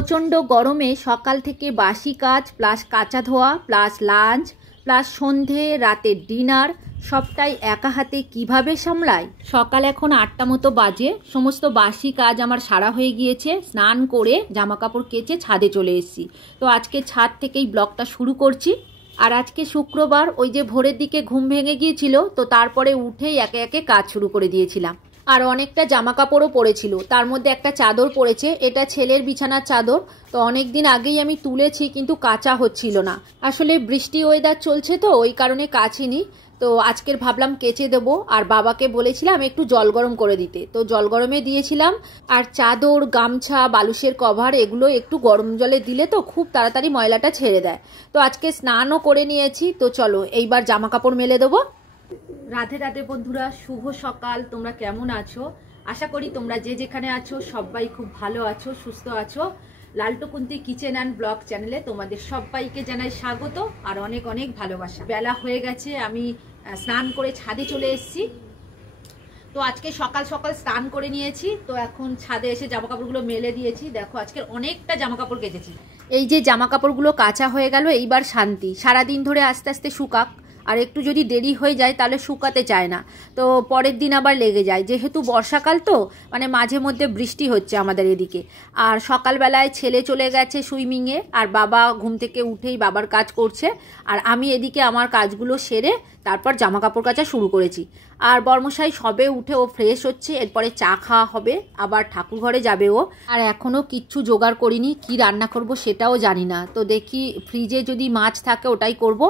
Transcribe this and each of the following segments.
প্রচণ্ড গরমে সকাল থেকে বাসি কাজ প্লাস কাঁচা ধোয়া প্লাস লাঞ্চ প্লাস সন্ধে রাতের ডিনার সবটাই একা হাতে কিভাবে সামলাই। সকাল এখন 8টা মতো বাজে, সমস্ত বাসি কাজ আমার সারা হয়ে গিয়েছে। স্নান করে জামা কাপড় কেচে ছাদে চলে এসেছি। তো আজকে ছাদ থেকেই ব্লগটা শুরু করছি। আর আজকে শুক্রবার, ওই যে ভোরের দিকে ঘুম ভেঙে গিয়েছিল, তো তারপরে উঠেই একে একে কাজ শুরু করে দিয়েছিলাম। আর অনেকটা জামা কাপড়ও পড়েছিল, তার মধ্যে একটা চাদর পড়েছে, এটা ছেলের বিছানার চাদর। তো অনেক দিন আগেই আমি তুলেছি, কিন্তু কাচা হচ্ছিল না। আসলে বৃষ্টি ওয়েদার চলছে তো ওই কারণে কাচিনি। তো আজকের ভাবলাম কেচে দেবো। আর বাবাকে বলেছিলাম একটু জল গরম করে দিতে, তো জল গরমে দিয়েছিলাম। আর চাদর, গামছা, বালুশের কভার এগুলো একটু গরম জলে দিলে তো খুব তাড়াতাড়ি ময়লাটা ছেড়ে দেয়। তো আজকে স্নানও করে নিয়েছি। তো চলো এইবার জামা কাপড় মেলে দেবো। রাধে রাধে বন্ধুরা, শুভ সকাল। তোমরা কেমন আছো? আশা করি তোমরা যে যেখানে আছো সবাই খুব ভালো আছো, সুস্থ আছো। লালটু কুন্তি কিচেন অ্যান্ড ব্লগ চ্যানেলে তোমাদের সবাইকে জানাই স্বাগত আর অনেক অনেক ভালোবাসা। বেলা হয়ে গেছে, আমি স্নান করে ছাদে চলে এসেছি। তো আজকে সকাল সকাল স্নান করে নিয়েছি। তো এখন ছাদে এসে জামা কাপড়গুলো মেলে দিয়েছি। দেখো আজকে অনেকটা জামা কাপড় কেচেছি। এই যে জামা কাপড়গুলো কাঁচা হয়ে গেল, এইবার শান্তি। সারাদিন ধরে আস্তে আস্তে শুকাক, আর একটু যদি দেরি হয়ে যায় তাহলে শুকাতে চায় না, তো পরের দিন আবার লেগে যায়। যেহেতু বর্ষাকাল তো মানে মাঝে মধ্যে বৃষ্টি হচ্ছে আমাদের এদিকে। আর সকালবেলায় ছেলে চলে গেছে সুইমিংয়ে, আর বাবা ঘুম থেকে উঠেই বাবার কাজ করছে। আর আমি এদিকে আমার কাজগুলো সেরে তারপর জামা কাপড় কাচা শুরু করেছি। আর বর্মশাই সবে উঠে ও ফ্রেশ হচ্ছে, এরপরে চা খাওয়া হবে, আবার ঠাকুর ঘরে যাবে ও। আর এখনও কিচ্ছু জোগাড় করিনি, কি রান্না করব সেটাও জানি না। তো দেখি ফ্রিজে যদি মাছ থাকে ওটাই করব,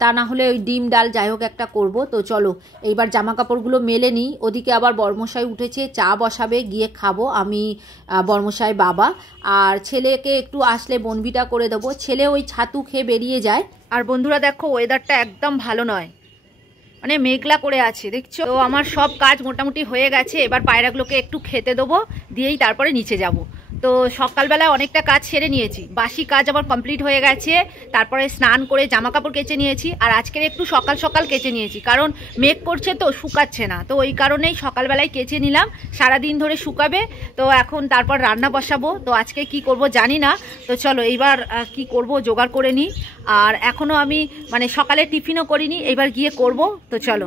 তা না হলে ওই ডিম ডাল যাই হোক একটা করব। তো চলো এইবার জামা কাপড়গুলো মেলে নিই। ওদিকে আবার বর্মশাই উঠেছে, চা বসাবে, গিয়ে খাবো আমি, বর্মশাই, বাবা। আর ছেলেকে একটু আসলে বনবিটা করে দেবো। ছেলে ওই ছাতু খেয়ে বেরিয়ে যায়। আর বন্ধুরা দেখো ওয়েদারটা একদম ভালো নয়, মানে মেঘলা করে আছে, দেখছো? তো আমার সব কাজ মোটামুটি হয়ে গেছে। এবার পায়রাগুলোকে একটু খেতে দেবো, দিয়েই তারপরে নিচে যাব। তো সকালবেলায় অনেকটা কাজ সেরে নিয়েছি, বাসি কাজ আমার কমপ্লিট হয়ে গেছে। তারপরে স্নান করে জামা কাপড় কেচে নিয়েছি। আর আজকের একটু সকাল সকাল কেচে নিয়েছি, কারণ মেঘ করছে তো শুকাচ্ছে না। তো ওই কারণেই সকালবেলায় কেচে নিলাম, সারাদিন ধরে শুকাবে। তো এখন তারপর রান্না বসাবো। তো আজকে কি করব জানি না। তো চলো এইবার কি করব জোগাড় করে নিই। আর এখনও আমি মানে সকালে টিফিনও করিনি, এইবার গিয়ে করব। তো চলো।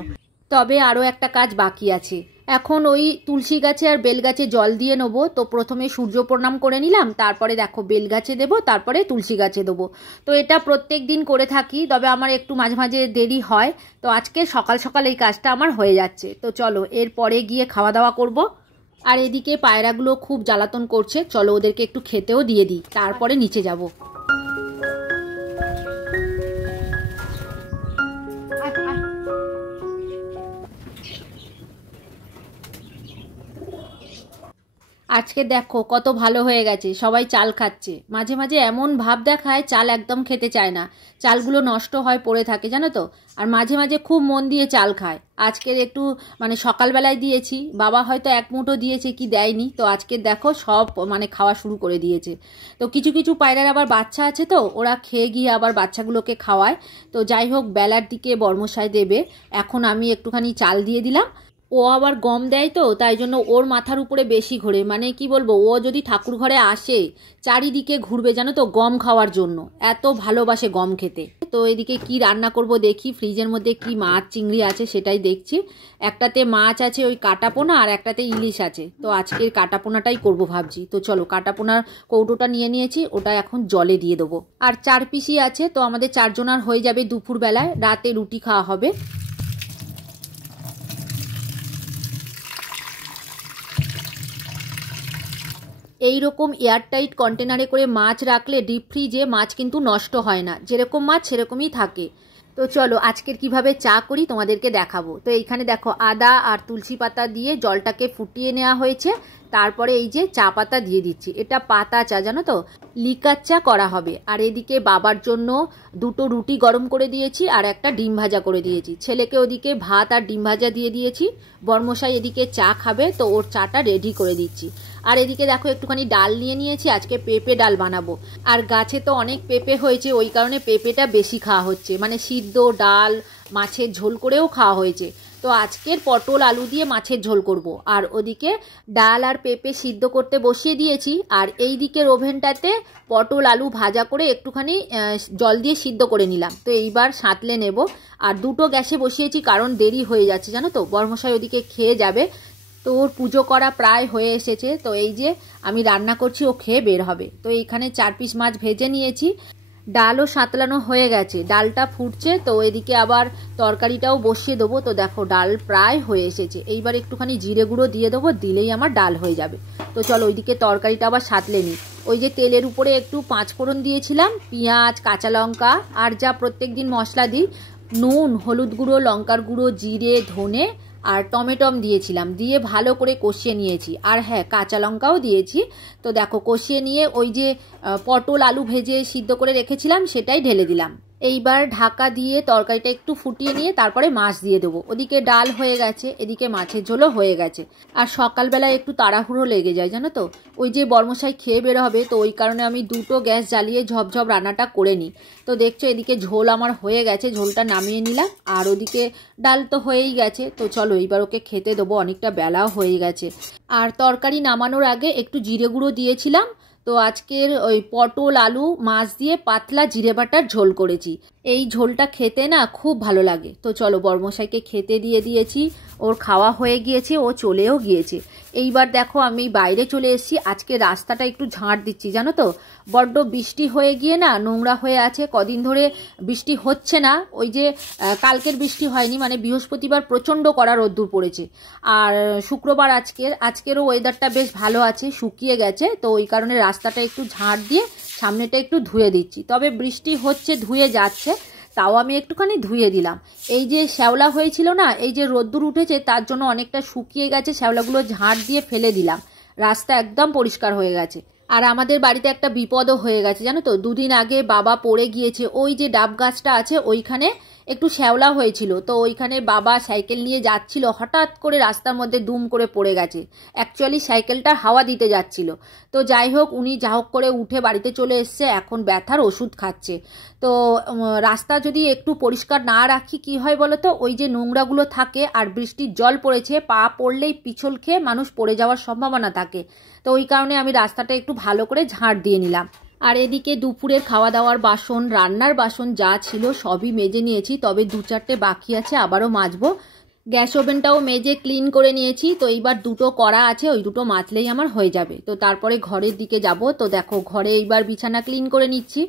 তবে আরও একটা কাজ বাকি আছে। এখন ওই তুলসী গাছে আর বেল গাছে জল দিয়ে নেবো। তো প্রথমে সূর্য প্রণাম করে নিলাম, তারপরে দেখো বেল গাছে দেবো, তারপরে তুলসী গাছে দেবো। তো এটা প্রত্যেক দিন করে থাকি, তবে আমার একটু মাঝে মাঝে দেরি হয়। তো আজকে সকাল সকাল এই কাজটা আমার হয়ে যাচ্ছে। তো চলো এরপরে গিয়ে খাওয়া দাওয়া করব। আর এদিকে পায়রাগুলো খুব জ্বালাতন করছে, চলো ওদেরকে একটু খেতেও দিয়ে দিই, তারপরে নিচে যাব। আজকে দেখো কত ভালো হয়ে গেছে, সবাই চাল খাচ্ছে। মাঝে মাঝে এমন ভাব দেখায় চাল একদম খেতে চায় না, চালগুলো নষ্ট হয় পড়ে থাকে জানো তো। আর মাঝে মাঝে খুব মন দিয়ে চাল খায়। আজকের একটু মানে সকালবেলায় দিয়েছি, বাবা হয়তো এক মুঠো দিয়েছে কি দেয়নি। তো আজকে দেখো সব মানে খাওয়া শুরু করে দিয়েছে। তো কিছু কিছু পায়রার আবার বাচ্চা আছে, তো ওরা খেয়ে গিয়ে আবার বাচ্চাগুলোকে খাওয়ায়। তো যাই হোক বেলার দিকে বর্মশাই দেবে, এখন আমি একটুখানি চাল দিয়ে দিলাম। ও আবার গম দেয়, তো তাই জন্য ওর মাথার উপরে বেশি ঘোরে। মানে কি বলবো, ও যদি ঠাকুর ঘরে আসে চারিদিকে ঘুরবে জানো তো, গম খাওয়ার জন্য। এত ভালোবাসে গম খেতে। তো এদিকে কি রান্না করব দেখি, ফ্রিজের মধ্যে কি মাছ চিংড়ি আছে সেটাই দেখছি। একটাতে মাছ আছে ওই কাটাপোনা, আর একটাতে ইলিশ আছে। তো আজকের কাটাপোনাটাই করব ভাবছি। তো চলো কাটাপোনার কৌটোটা নিয়ে নিয়েছি, ওটা এখন জলে দিয়ে দেবো। আর 4 পিসই আছে, তো আমাদের 4 জনার হয়ে যাবে দুপুরবেলায়। রাতে রুটি খাওয়া হবে। এই রকম এয়ারটাইট কন্টেনারে করে মাছ রাখলে ডিপ ফ্রিজে মাছ কিন্তু নষ্ট হয় না, যেরকম মাছ সেরকমই থাকে। তো চলো আজকের কিভাবে চা করি তোমাদেরকে দেখাবো। তো এইখানে দেখো আদা আর তুলসী পাতা দিয়ে জলটাকে ফুটিয়ে নেওয়া হয়েছে। তারপরে এই যে চা পাতা দিয়ে দিচ্ছি, এটা পাতা চা জানো তো, লিকার চা করা হবে। আর এদিকে বাবার জন্য 2টো রুটি গরম করে দিয়েছি, আর একটা ডিম ভাজা করে দিয়েছি। ছেলেকে ওদিকে ভাত আর ডিম ভাজা দিয়ে দিয়েছি। বর্মশাই এদিকে চা খাবে, তো ওর চাটা রেডি করে দিচ্ছি। আর এদিকে দেখো একটুখানি ডাল নিয়ে নিয়েছি, আজকে পেঁপে ডাল বানাবো। আর গাছে তো অনেক পেঁপে হয়েছে, ওই কারণে পেঁপেটা বেশি খাওয়া হচ্ছে, মানে সিদ্ধ ডাল মাছের ঝোল করেও খাওয়া হয়েছে। তো আজকের পটল আলু দিয়ে মাছের ঝোল করব। আর ওদিকে ডাল আর পেঁপে সিদ্ধ করতে বসিয়ে দিয়েছি। আর এই দিকের ওভেনটাতে পটল আলু ভাজা করে একটুখানি জল দিয়ে সিদ্ধ করে নিলাম। তো এইবার সাঁতলে নেব। আর দুটো গ্যাসে বসিয়েছি কারণ দেরি হয়ে যাচ্ছে, জানো তো, বরমশাই ওদিকে খেয়ে যাবে। তো ওর পুজো করা প্রায় হয়ে এসেছে। তো এই যে আমি রান্না করছি, ও খেয়ে বের হবে। তো এইখানে 4 পিস মাছ ভেজে নিয়েছি, ডালও সাঁতলানো হয়ে গেছে, ডালটা ফুটছে। তো এদিকে আবার তরকারিটাও বসিয়ে দেবো। তো দেখো ডাল প্রায় হয়ে এসেছে। এইবার একটুখানি জিরে গুঁড়ো দিয়ে দেবো, দিলেই আমার ডাল হয়ে যাবে। তো চলো ওইদিকে তরকারিটা আবার সাঁতলে নিই। ওই যে তেলের উপরে একটু 5 ফোড়ন দিয়েছিলাম, পেঁয়াজ, কাঁচা লঙ্কা আর যা প্রত্যেক দিন মশলা দিই, নুন, হলুদ গুঁড়ো, লঙ্কার গুঁড়ো, জিরে, ধনে আর টমেটম দিয়েছিলাম, দিয়ে ভালো করে কষিয়ে নিয়েছি। আর হ্যাঁ, কাঁচা লঙ্কাও দিয়েছি। তো দেখো কষিয়ে নিয়ে ওই যে পটল আলু ভেজে সিদ্ধ করে রেখেছিলাম সেটাই ঢেলে দিলাম। এইবার ঢাকা দিয়ে তরকারিটা একটু ফুটিয়ে নিয়ে তারপরে মাছ দিয়ে দেবো। ওদিকে ডাল হয়ে গেছে, এদিকে মাছের ঝোলও হয়ে গেছে। আর সকালবেলায় একটু তাড়াহুড়ো লেগে যায়, জানো তো, ওই যে বর্মশাই খেয়ে বের হবে। তো ওই কারণে আমি দুটো গ্যাস জ্বালিয়ে ঝপঝপ রান্নাটা করে নিই। তো দেখছো এদিকে ঝোল আমার হয়ে গেছে, ঝোলটা নামিয়ে নিলাম। আর ওদিকে ডাল তো হয়েই গেছে। তো চলো এইবার ওকে খেতে দেবো, অনেকটা বেলাও হয়ে গেছে। আর তরকারি নামানোর আগে একটু জিরে গুঁড়ো দিয়েছিলাম। তো আজকের ওই পটল আলু মাছ দিয়ে পাতলা জিরে বাটার ঝোল করেছি। এই ঝোলটা খেতে না খুব ভালো লাগে। তো চলো বর্মশাইকে খেতে দিয়ে দিয়েছি, ওর খাওয়া হয়ে গিয়েছে, ও চলেও গিয়েছে। এইবার দেখো আমি বাইরে চলে এসেছি। আজকে রাস্তাটা একটু ঝাঁট দিচ্ছি, জানো তো, বড্ড বৃষ্টি হয়ে গিয়ে না নোংরা হয়ে আছে। কদিন ধরে বৃষ্টি হচ্ছে না, ওই যে কালকের বৃষ্টি হয়নি, মানে বৃহস্পতিবার প্রচণ্ড কড়া রোদ্দুর পড়েছে। আর শুক্রবার আজকেরও ওয়েদারটা বেশ ভালো আছে, শুকিয়ে গেছে। তো ওই কারণে রাস্তাটা একটু ঝাঁট দিয়ে সামনেটা একটু ধুয়ে দিচ্ছি। তবে বৃষ্টি হচ্ছে, ধুয়ে যাচ্ছে, তাও আমি একটুখানি ধুয়ে দিলাম। এই যে শ্যাওলা হয়েছিল না, এই যে রোদ্দুর উঠেছে তার জন্য অনেকটা শুকিয়ে গেছে, শ্যাওলাগুলো ঝাঁট দিয়ে ফেলে দিলাম। রাস্তা একদম পরিষ্কার হয়ে গেছে। আর আমাদের বাড়িতে একটা বিপদও হয়ে গেছে, জানো তো, দুদিন আগে বাবা পড়ে গিয়েছে। ওই যে ডাব গাছটা আছে ওইখানে একটু শ্যাওলা হয়েছিল। তো ওইখানে বাবা সাইকেল নিয়ে যাচ্ছিল, হঠাৎ করে রাস্তার মধ্যে দুম করে পড়ে গেছে। অ্যাকচুয়ালি সাইকেলটা হাওয়া দিতে যাচ্ছিল। তো যাই হোক, উনি যা হোক করে উঠে বাড়িতে চলে এসছে, এখন ব্যথার ওষুধ খাচ্ছে। তো রাস্তা যদি একটু পরিষ্কার না রাখি কি হয় বলো তো, ওই যে নোংরাগুলো থাকে, আর বৃষ্টির জল পড়েছে, পা পড়লেই পিছল খেয়ে মানুষ পড়ে যাওয়ার সম্ভাবনা থাকে। তো ওই কারণে আমি রাস্তাটা একটু ভালো করে ঝাঁট দিয়ে নিলাম। আর এদিকে দুপুরের খাওয়া দাওয়ার বাসন, রান্নার বাসন যা ছিল সবই মেজে নিয়েছি, তবে 2-4টে বাকি আছে, আবারও মাজবো। গ্যাস ওভেনটাও মেজে ক্লিন করে নিয়েছি। তো এইবার দুটো কড়া আছে, ওই দুটো মাজলেই আমার হয়ে যাবে। তো তারপরে ঘরের দিকে যাব। তো দেখো ঘরে এইবার বিছানা ক্লিন করে নিচ্ছি।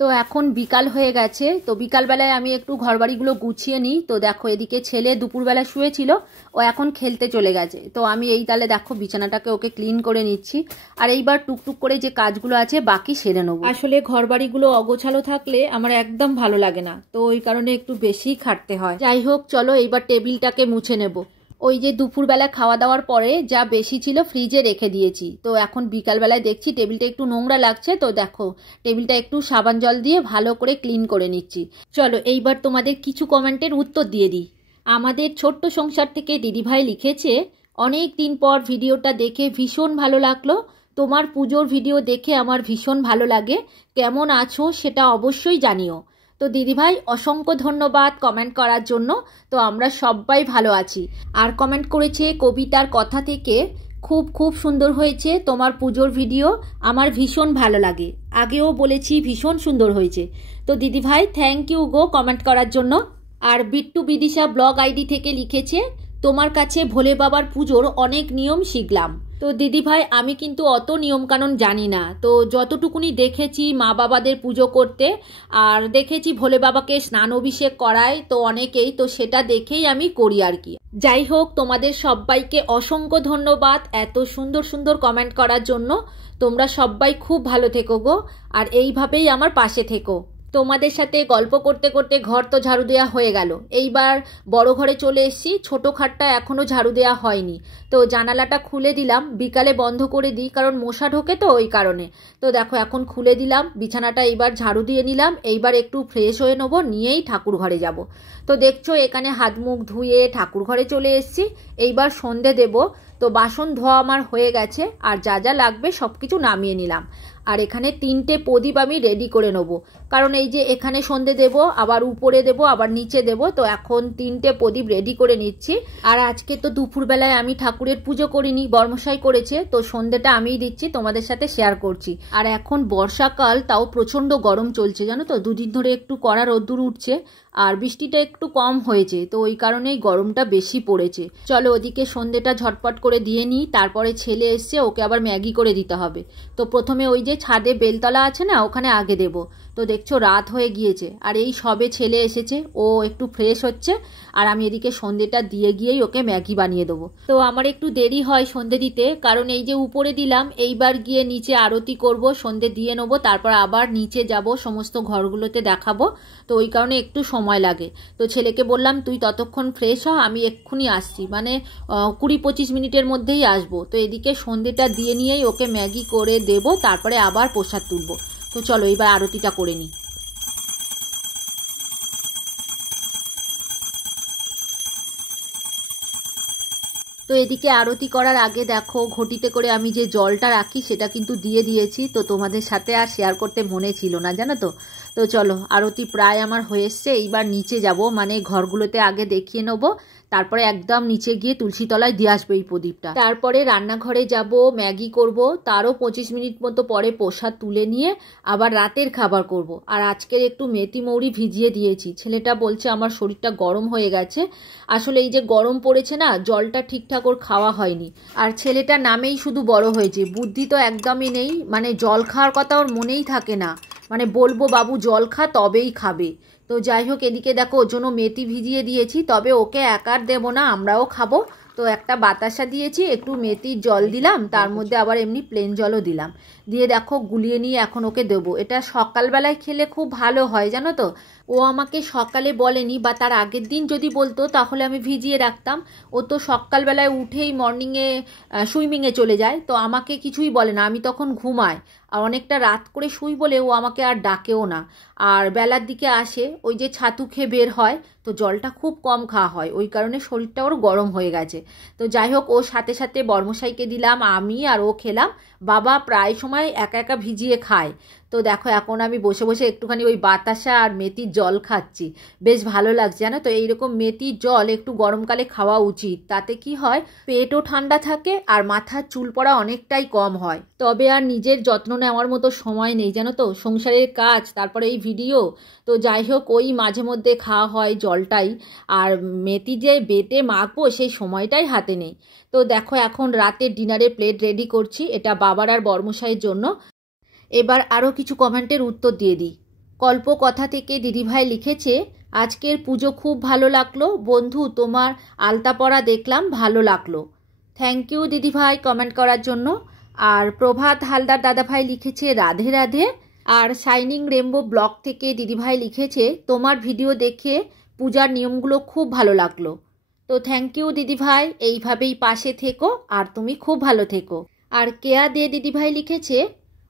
তো এখন বিকাল হয়ে গেছে। তো বিকালবেলায় আমি একটু ঘরবাড়িগুলো গুছিয়ে নিই। তো দেখো এদিকে ছেলে দুপুরবেলা শুয়েছিল, ও এখন খেলতে চলে গেছে। তো আমি এই তালে দেখো বিছানাটাকে ওকে ক্লিন করে নিচ্ছি। আর এইবার টুকটুক করে যে কাজগুলো আছে বাকি সেরে নেবো। আসলে ঘরবাড়িগুলো অগোছালো থাকলে আমার একদম ভালো লাগে না, তো ওই কারণে একটু বেশি খাটতে হয়। যাই হোক চলো এইবার টেবিলটাকে মুছে নেব। ওই যে দুপুরবেলা খাওয়া দাওয়ার পরে যা বেশি ছিল ফ্রিজে রেখে দিয়েছি। তো এখন বিকালবেলায় দেখছি টেবিলটা একটু নোংরা লাগছে। তো দেখো টেবিলটা একটু সাবান জল দিয়ে ভালো করে ক্লিন করে নিচ্ছি। চলো এইবার তোমাদের কিছু কমেন্টের উত্তর দিয়ে দিই। আমাদের ছোট্ট সংসার থেকে দিদিভাই লিখেছে, অনেক দিন পর ভিডিওটা দেখে ভীষণ ভালো লাগলো। তোমার পুজোর ভিডিও দেখে আমার ভীষণ ভালো লাগে। কেমন আছো সেটা অবশ্যই জানিও। তো দিদিভাই অসংখ্য ধন্যবাদ কমেন্ট করার জন্য। তো আমরা সবাই ভালো আছি। আর কমেন্ট করেছে কবিতার কথা থেকে, খুব খুব সুন্দর হয়েছে তোমার পুজোর ভিডিও, আমার ভীষণ ভালো লাগে। আগেও বলেছি ভীষণ সুন্দর হয়েছে। তো দিদিভাই থ্যাংক ইউ গো কমেন্ট করার জন্য। আর বিট্টু বিদিশা ব্লগ আইডি থেকে লিখেছে, তোমার কাছে ভোলে বাবার পুজোর অনেক নিয়ম শিখলাম। তো দিদিভাই আমি কিন্তু অত নিয়মকানুন জানি না। তো যতটুকুনি দেখেছি মা বাবাদের পুজো করতে, আর দেখেছি ভোলে বাবাকে স্নান অভিষেক করায় তো অনেকেই, তো সেটা দেখেই আমি করি আর কি। যাই হোক তোমাদের সবাইকে অসংখ্য ধন্যবাদ এত সুন্দর সুন্দর কমেন্ট করার জন্য। তোমরা সবাই খুব ভালো থেকো গো, আর এইভাবেই আমার পাশে থেকো। তোমাদের সাথে গল্প করতে করতে ঘর তো ঝাড়ু দেওয়া হয়ে গেল। এইবার বড় ঘরে চলে এসেছি, ছোটো খাটটা এখনও ঝাড়ু দেওয়া হয়নি। তো জানালাটা খুলে দিলাম, বিকালে বন্ধ করে দিই কারণ মশা ঢোকে তো ওই কারণে। তো দেখো এখন খুলে দিলাম, বিছানাটা এইবার ঝাড়ু দিয়ে নিলাম। এইবার একটু ফ্রেশ হয়ে নেবো, নিয়েই ঠাকুর ঘরে যাব। তো দেখছো এখানে হাত মুখ ধুয়ে ঠাকুর ঘরে চলে এসেছি। এইবার সন্ধে দেব। তো বাসন ধোয়া আমার হয়ে গেছে, আর যা যা লাগবে সব কিছু নামিয়ে নিলাম। আর এখানে 3টে প্রদীপ আমি রেডি করে নেবো, কারণ এই যে এখানে সন্ধে দেব, আবার উপরে দেব, আবার নিচে দেব। তো এখন 3টে প্রদীপ রেডি করে নিচ্ছি। আর আজকে তো দুপুরবেলায় আমি ঠাকুরের পুজো করিনি, বর্মশাই করেছে, তো সন্ধেটা আমিই দিচ্ছি, তোমাদের সাথে শেয়ার করছি। আর এখন বর্ষাকাল, তাও প্রচণ্ড গরম চলছে জানো তো, দুদিন ধরে একটু কড়া রোদ্দুর উঠছে, আর বৃষ্টিটা একটু কম হয়েছে, তো ওই কারণেই গরমটা বেশি পড়েছে। চলো ওদিকে সন্ধেটা ঝটপট করে দিয়ে নিই, তারপরে ছেলে এসছে, ওকে আবার ম্যাগি করে দিতে হবে। তো প্রথমে ওই যে ছাদে বেলতলা আছে না, ওখানে আগে দেব। তো দেখছো রাত হয়ে গিয়েছে, আর এই সবে ছেলে এসেছে, ও একটু ফ্রেশ হচ্ছে, আর আমি এদিকে সন্ধেটা দিয়ে গিয়েই ওকে ম্যাগি বানিয়ে দেবো। তো আমার একটু দেরি হয় সন্ধে দিতে, কারণ এই যে উপরে দিলাম, এইবার গিয়ে নিচে আরতি করব, সন্ধে দিয়ে নেবো, তারপর আবার নিচে যাব, সমস্ত ঘরগুলোতে দেখাবো, তো ওই কারণে একটু সময় লাগে। তো ছেলেকে বললাম তুই ততক্ষণ ফ্রেশ হ, আমি এক্ষুনি আসছি, মানে 20-25 মিনিটের মধ্যেই আসবো। তো এদিকে সন্ধেটা দিয়ে নিয়েই ওকে ম্যাগি করে দেব, তারপরে আবার প্রসাদ তুলবো। তো চলো এবার আরতিটা করে নিই। তো এদিকে আরতি করার আগে দেখো ঘটিতে করে আমি যে জলটা রাখি সেটা কিন্তু দিয়ে দিয়েছি, তো তোমাদের সাথে আর শেয়ার করতে মনে ছিল না জানো তো। তো চলো আরতি প্রায় আমার হয়ে এসছে, এইবার নিচে যাব, মানে ঘরগুলোতে আগে দেখিয়ে নেবো, তারপরে একদম নিচে গিয়ে তুলসী তলায় দিয়ে আসবে এই প্রদীপটা। তারপরে রান্নাঘরে যাব, ম্যাগি করব, তারও 25 মিনিট মতো পরে প্রসাদ তুলে নিয়ে আবার রাতের খাবার করব। আর আজকের একটু মেথি মৌরি ভিজিয়ে দিয়েছি, ছেলেটা বলছে আমার শরীরটা গরম হয়ে গেছে। আসলে এই যে গরম পড়েছে না, জলটা ঠিকঠাক ওর খাওয়া হয়নি, আর ছেলেটা নামেই শুধু বড় হয়েছে, বুদ্ধি তো একদমই নেই, মানে জল খাওয়ার কথা ওর মনেই থাকে না, মানে বলবো বাবু জল খা তবেই খাবে। তো যাই হোক এদিকে দেখো ওর জন্য মেথি ভিজিয়ে দিয়েছি, তবে ওকে একার দেবো না, আমরাও খাবো। তো একটা বাতাসা দিয়েছি, একটু মেথির জল দিলাম, তার মধ্যে আবার এমনি প্লেন জলও দিলাম, দিয়ে দেখো গুলিয়ে নিয়ে এখন ওকে দেবো। এটা সকালবেলায় খেলে খুব ভালো হয় জানো তো। ও আমাকে সকালে বলেনি, বা তার আগের দিন যদি বলতো তাহলে আমি ভিজিয়ে রাখতাম। ও তো সকালবেলায় উঠেই মর্নিংয়ে সুইমিংয়ে চলে যায়, তো আমাকে কিছুই বলে না, আমি তখন ঘুমাই, আর অনেকটা রাত করে শুই বলে ও আমাকে আর ডাকেও না। আর বেলার দিকে আসে, ওই যে ছাতু খেয়ে বের হয়, তো জলটা খুব কম খাওয়া হয়, ওই কারণে শরীরটা ওর গরম হয়ে গেছে। তো যাই হোক ওর সাথে সাথে বর্মশাইকে দিলাম, আমি আর ও খেলাম। বাবা প্রায় সময় একা একা ভিজিয়ে খায়। তো দেখো এখন আমি বসে বসে একটুখানি ওই বাতাসা আর মেথির জল খাচ্ছি, বেশ ভালো লাগছে জানো তো। এইরকম মেথির জল একটু গরমকালে খাওয়া উচিত, তাতে কি হয় পেটও ঠান্ডা থাকে আর মাথার চুল পড়া অনেকটাই কম হয়। তবে আর নিজের যত্ন নেওয়ার মতো সময় নেই জানো তো, সংসারের কাজ, তারপরে এই ভিডিও। তো যাই হোক ওই মাঝে মধ্যে খাওয়া হয় জলটাই, আর মেথি যে বেটে মাখবো সেই সময়টাই হাতে নেই। তো দেখো এখন রাতের ডিনারের প্লেট রেডি করছি, এটা বাবার আর বর্মশাইয়ের জন্য। এবার আরও কিছু কমেন্টের উত্তর দিয়ে দিই। কল্প কথা থেকে দিদিভাই লিখেছে, আজকের পুজো খুব ভালো লাগলো বন্ধু, তোমার আলতা পরা দেখলাম ভালো লাগলো। থ্যাংক ইউ দিদিভাই কমেন্ট করার জন্য। আর প্রভাত হালদার দাদাভাই লিখেছে Radhe Radhe. Are shining Rambo blog থেকে দিদিভাই লিখেছে, তোমার ভিডিও দেখে পূজার নিয়মগুলো খুব ভালো লাগলো। তো থ্যাংক ইউ দিদিভাই, এইভাবেই পাশে থেকো, আর তুমি খুব ভালো থেকো। আর কেয়া দে দিদিভাই লিখেছে,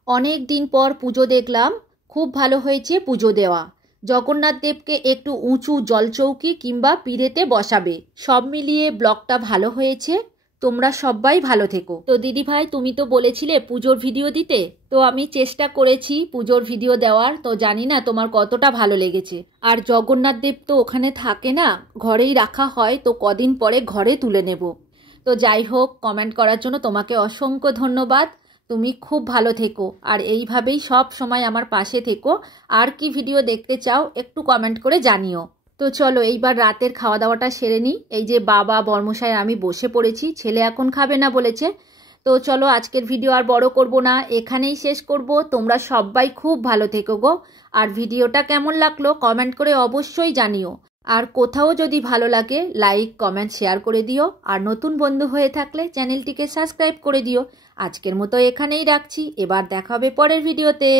অনেক দিন পর পুজো দেখলাম, খুব ভালো হয়েছে পুজো দেওয়া। জগন্নাথ দেবকে একটু উঁচু জলচৌকি কিংবা পিড়েতে বসাবে, সব মিলিয়ে ব্লগটা ভালো হয়েছে। তোমরা সবাই ভালো থেকো। তো দিদিভাই তুমি তো বলেছিলে পুজোর ভিডিও দিতে, তো আমি চেষ্টা করেছি পুজোর ভিডিও দেওয়ার, তো জানি না তোমার কতটা ভালো লেগেছে। আর জগন্নাথ দেব তো ওখানে থাকে না, ঘরেই রাখা হয়, তো কদিন পরে ঘরে তুলে নেব। তো যাই হোক কমেন্ট করার জন্য তোমাকে অসংখ্য ধন্যবাদ। তুমি খুব ভালো থেকো, আর এইভাবেই সব সময় আমার পাশে থেকো। আর কি ভিডিও দেখতে চাও একটু কমেন্ট করে জানিও। তো চলো এইবার রাতের খাওয়া দাওয়াটা সেরে নিই। এই যে বাবা বর্মশাই আমি বসে পড়েছি, ছেলে এখন খাবে না বলেছে। তো চলো আজকের ভিডিও আর বড় করব না, এখানেই শেষ করব। তোমরা সবাই খুব ভালো থেকো গো। আর ভিডিওটা কেমন লাগলো কমেন্ট করে অবশ্যই জানিও। আর কোথাও যদি ভালো লাগে লাইক কমেন্ট শেয়ার করে দিও, আর নতুন বন্ধু হয়ে থাকলে চ্যানেলটিকে সাবস্ক্রাইব করে দিও। আজকের মতো এখানেই রাখছি, এবার দেখা হবে পরের ভিডিওতে।